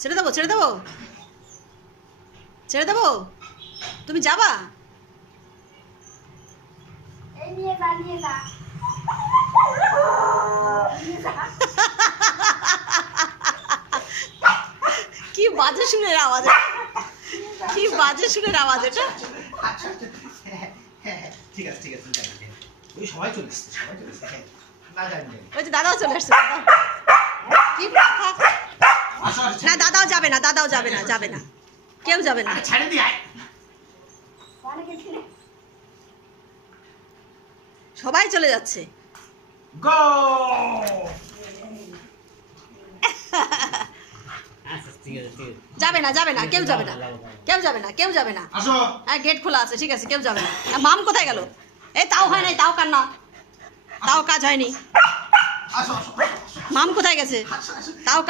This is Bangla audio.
ছেড়ে দেবো ছেড়ে দেবো ছেড়ে দেবো, তুমি যাবা? কি বাজে শুনের আওয়াজ, কি বাজে শুনের আওয়াজ এটা। ঠিক আছে ঠিক আছে, ওই সবাই চলে এসছে, সবাই চলে এসছে। ওই যে দাদাও চলে আসছে। কি না, দাদাও যাবে না, দাদাও যাবে না, যাবে না, কেউ যাবে না। ছেড়ে দি, সবাই চলে যাচ্ছে। গো যাবে না, যাবে না, কেউ যাবে না, কেউ যাবে না, কেউ যাবে না। আসো, হ্যাঁ গেট খোলা আছে, ঠিক আছে, কেউ যাবে না। মাম কোথায় গেল? এই তাও হয় নাই, তাও কান্না, তাও কাজ হয়নি। আসো আসো, মাম কোথায় গেছে? তাও